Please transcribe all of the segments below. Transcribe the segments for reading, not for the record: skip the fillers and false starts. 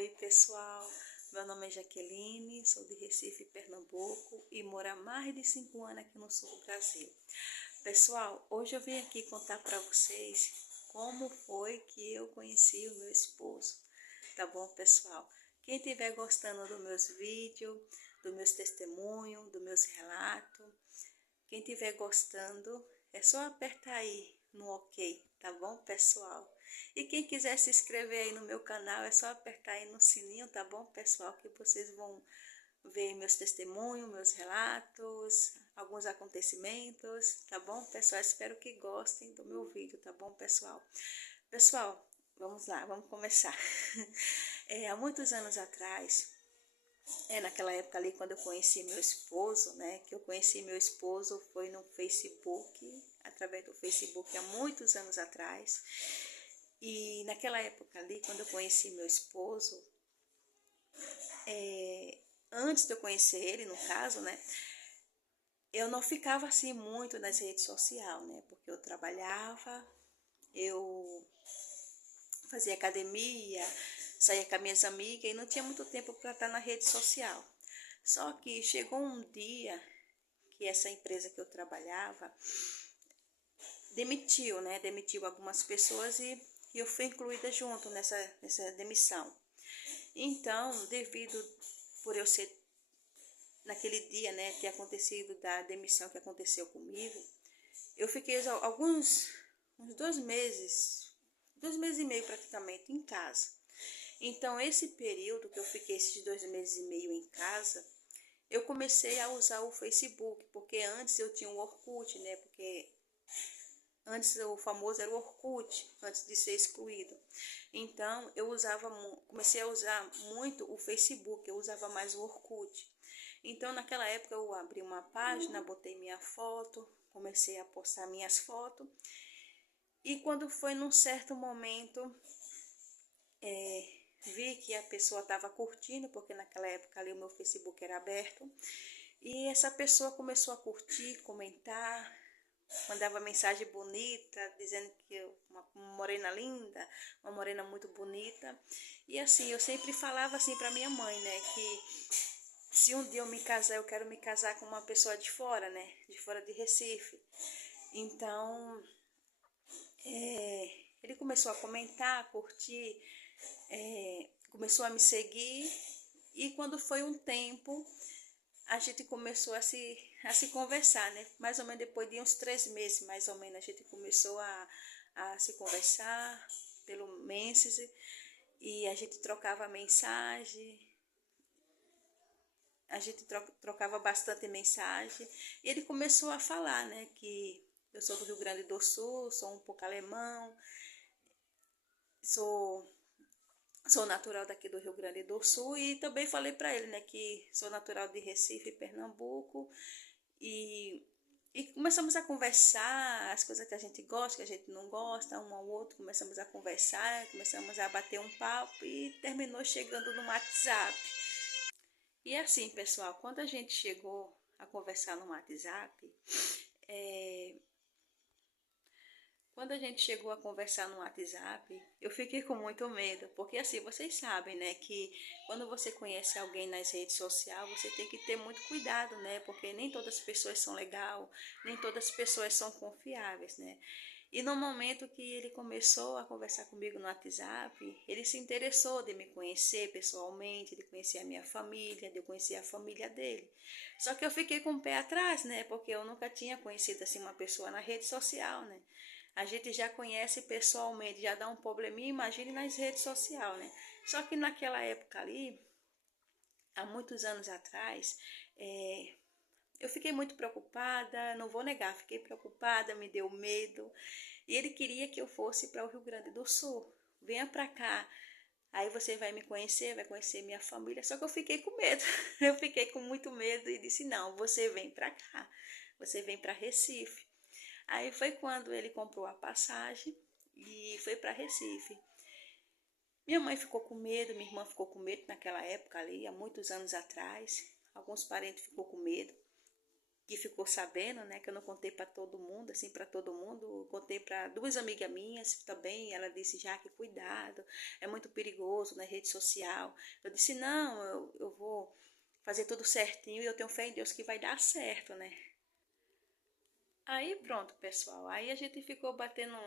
Oi pessoal, meu nome é Jaqueline, sou de Recife, Pernambuco e moro há mais de 5 anos aqui no sul do Brasil. Pessoal, hoje eu vim aqui contar para vocês como foi que eu conheci o meu esposo, tá bom pessoal? Quem estiver gostando dos meus vídeos, dos meus testemunhos, dos meus relatos, quem estiver gostando é só apertar aí no ok, tá bom pessoal? E quem quiser se inscrever aí no meu canal, é só apertar aí no sininho, tá bom, pessoal? Que vocês vão ver meus testemunhos, meus relatos, alguns acontecimentos, tá bom, pessoal? Espero que gostem do meu vídeo, tá bom, pessoal? Pessoal, vamos lá, vamos começar. Há muitos anos atrás, naquela época ali, quando eu conheci meu esposo, né? Que eu conheci meu esposo foi no Facebook, através do Facebook, há muitos anos atrás. E naquela época ali, quando eu conheci meu esposo, antes de eu conhecer ele, no caso, né, eu não ficava assim muito nas redes sociais, né, porque eu trabalhava, eu fazia academia, saía com as minhas amigas e não tinha muito tempo para estar na rede social. Só que chegou um dia que essa empresa que eu trabalhava demitiu, né, demitiu algumas pessoas e eu fui incluída junto nessa demissão. Então, devido por eu ser naquele dia, né, ter acontecido da demissão que aconteceu comigo, eu fiquei uns 2 meses e meio praticamente em casa. Então, esse período que eu fiquei esses 2 meses e meio em casa, eu comecei a usar o Facebook, porque antes eu tinha o Orkut, né, porque antes o famoso era o Orkut, antes de ser excluído. Então, comecei a usar muito o Facebook, eu usava mais o Orkut. Então, naquela época, eu abri uma página, botei minha foto, comecei a postar minhas fotos. E quando foi num certo momento, vi que a pessoa estava curtindo, porque naquela época ali o meu Facebook era aberto. E essa pessoa começou a curtir, comentar, mandava mensagem bonita, dizendo que eu, uma morena linda, uma morena muito bonita. E assim, eu sempre falava assim para minha mãe, né, que se um dia eu me casar, eu quero me casar com uma pessoa de fora, né, de fora de Recife. Então, ele começou a comentar, a curtir, começou a me seguir. E quando foi um tempo, a gente começou a se conversar, né? Mais ou menos depois de uns 3 meses, mais ou menos, a gente começou a se conversar pelo Messenger e a gente trocava mensagem, a gente trocava bastante mensagem. E ele começou a falar, né, que eu sou do Rio Grande do Sul, sou um pouco alemão, sou natural daqui do Rio Grande do Sul e também falei para ele, né, que sou natural de Recife, Pernambuco e começamos a conversar as coisas que a gente gosta, que a gente não gosta, um ao outro, começamos a conversar, começamos a bater um papo e terminou chegando no WhatsApp. E assim, pessoal, quando a gente chegou a conversar no WhatsApp, quando a gente chegou a conversar no WhatsApp, eu fiquei com muito medo, porque assim, vocês sabem, né, que quando você conhece alguém nas redes sociais, você tem que ter muito cuidado, né, porque nem todas as pessoas são legais, nem todas as pessoas são confiáveis, né. E no momento que ele começou a conversar comigo no WhatsApp, ele se interessou de me conhecer pessoalmente, de conhecer a minha família, de eu conhecer a família dele. Só que eu fiquei com o pé atrás, né, porque eu nunca tinha conhecido assim uma pessoa na rede social, né. A gente já conhece pessoalmente, já dá um probleminha, imagine nas redes sociais, né? Só que naquela época ali, há muitos anos atrás, eu fiquei muito preocupada, não vou negar, fiquei preocupada, me deu medo. E ele queria que eu fosse para o Rio Grande do Sul. Venha para cá. Aí você vai me conhecer, vai conhecer minha família. Só que eu fiquei com medo. Eu fiquei com muito medo e disse: não, você vem para cá. Você vem para Recife. Aí foi quando ele comprou a passagem e foi para Recife. Minha mãe ficou com medo, minha irmã ficou com medo naquela época ali, há muitos anos atrás. Alguns parentes ficou com medo. que ficou sabendo, né, que eu não contei para todo mundo, assim, para todo mundo, eu contei para duas amigas minhas também, ela disse, Jaque, cuidado, é muito perigoso na rede social. Eu disse, não, eu vou fazer tudo certinho e eu tenho fé em Deus que vai dar certo, né. Aí pronto, pessoal, aí a gente ficou batendo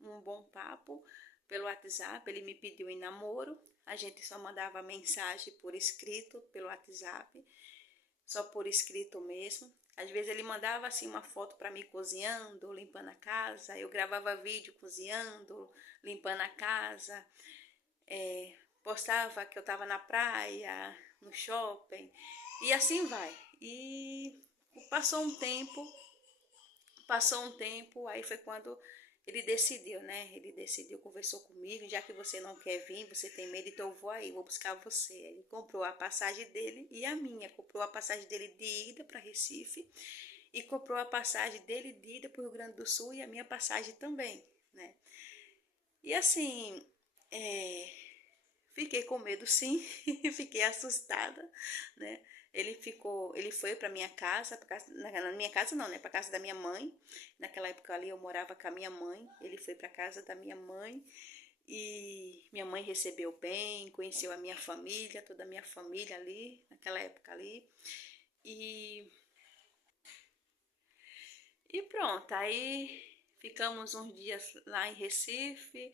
um bom papo pelo WhatsApp, ele me pediu em namoro, a gente só mandava mensagem por escrito pelo WhatsApp, só por escrito mesmo. Às vezes ele mandava assim uma foto para mim cozinhando, limpando a casa, eu gravava vídeo cozinhando, limpando a casa, postava que eu estava na praia, no shopping, e assim vai. E passou um tempo, aí foi quando ele decidiu, né? Ele decidiu, conversou comigo, já que você não quer vir, você tem medo, então eu vou aí, vou buscar você. Ele comprou a passagem dele e a minha, comprou a passagem dele de ida para Recife e comprou a passagem dele de ida para o Rio Grande do Sul e a minha passagem também, né? E assim, fiquei com medo sim, fiquei assustada, né? Ele foi para minha casa, na minha casa não, né? Para casa da minha mãe. Naquela época ali eu morava com a minha mãe. Ele foi para casa da minha mãe e minha mãe recebeu bem, conheceu a minha família, toda a minha família ali, naquela época ali. E, e pronto, aí ficamos uns dias lá em Recife.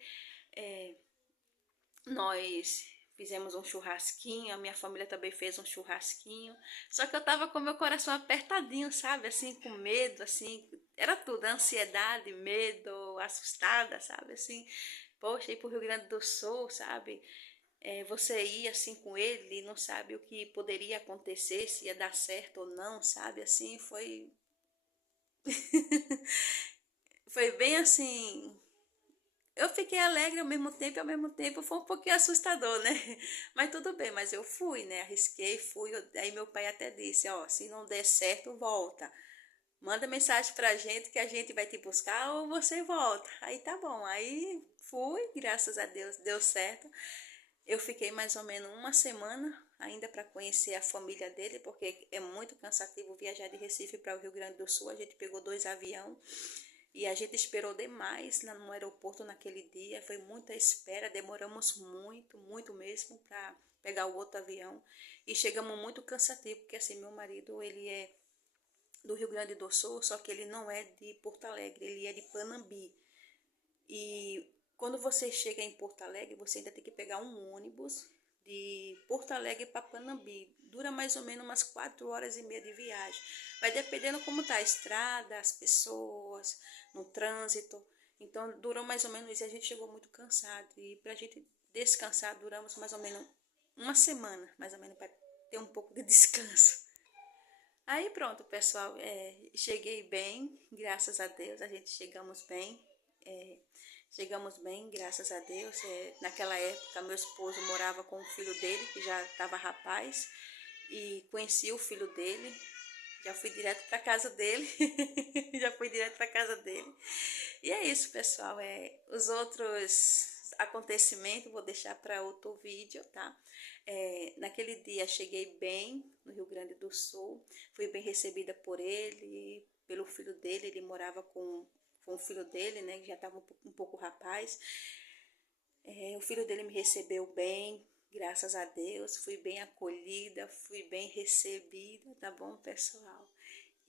Nós fizemos um churrasquinho, a minha família também fez um churrasquinho. Só que eu tava com meu coração apertadinho, sabe? Assim, com medo, assim. Era tudo, ansiedade, medo, assustada, sabe? Assim, poxa, ir pro Rio Grande do Sul, sabe? Você ir assim com ele e não sabe o que poderia acontecer, se ia dar certo ou não, sabe? Assim, foi bem assim. Eu fiquei alegre ao mesmo tempo e ao mesmo tempo foi um pouquinho assustador, né? Mas tudo bem, mas eu fui, né? Arrisquei, fui. Aí meu pai até disse, ó, se não der certo, volta. Manda mensagem pra gente que a gente vai te buscar ou você volta. Aí tá bom, aí fui, graças a Deus, deu certo. Eu fiquei mais ou menos uma semana ainda para conhecer a família dele, porque é muito cansativo viajar de Recife para o Rio Grande do Sul. A gente pegou 2 aviões e a gente esperou demais no aeroporto naquele dia. Foi muita espera, demoramos muito, muito mesmo para pegar o outro avião. E chegamos muito cansativo, porque assim, meu marido, ele é do Rio Grande do Sul, só que ele não é de Porto Alegre, ele é de Panambi. E quando você chega em Porto Alegre, você ainda tem que pegar um ônibus de Porto Alegre para Panambi. Dura mais ou menos umas 4 horas e meia de viagem. Vai dependendo como tá a estrada, as pessoas, no trânsito. Então durou mais ou menos isso. E a gente chegou muito cansado. E pra gente descansar, duramos mais ou menos uma semana, mais ou menos, para ter um pouco de descanso. Aí pronto, pessoal, cheguei bem, graças a Deus, a gente é, chegamos bem, graças a Deus. Naquela época, meu esposo morava com o filho dele, que já estava rapaz, e conheci o filho dele, já fui direto para casa dele, já fui direto para casa dele. E é isso, pessoal, os outros acontecimentos vou deixar para outro vídeo, tá? Naquele dia cheguei bem no Rio Grande do Sul, fui bem recebida por ele, pelo filho dele. Ele morava com o filho dele, né, que já estava um pouco rapaz. O filho dele me recebeu bem, graças a Deus, fui bem acolhida, fui bem recebida, tá bom, pessoal?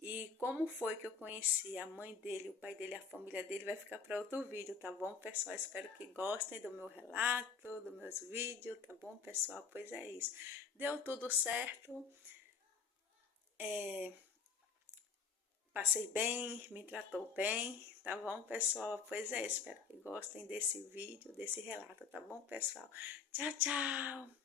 E como foi que eu conheci a mãe dele, o pai dele, a família dele, vai ficar para outro vídeo, tá bom, pessoal? Espero que gostem do meu relato, dos meus vídeos, tá bom, pessoal? Pois é isso. Deu tudo certo, passei bem, me tratou bem, tá bom, pessoal? Pois é, espero que gostem desse vídeo, desse relato, tá bom, pessoal? Tchau, tchau!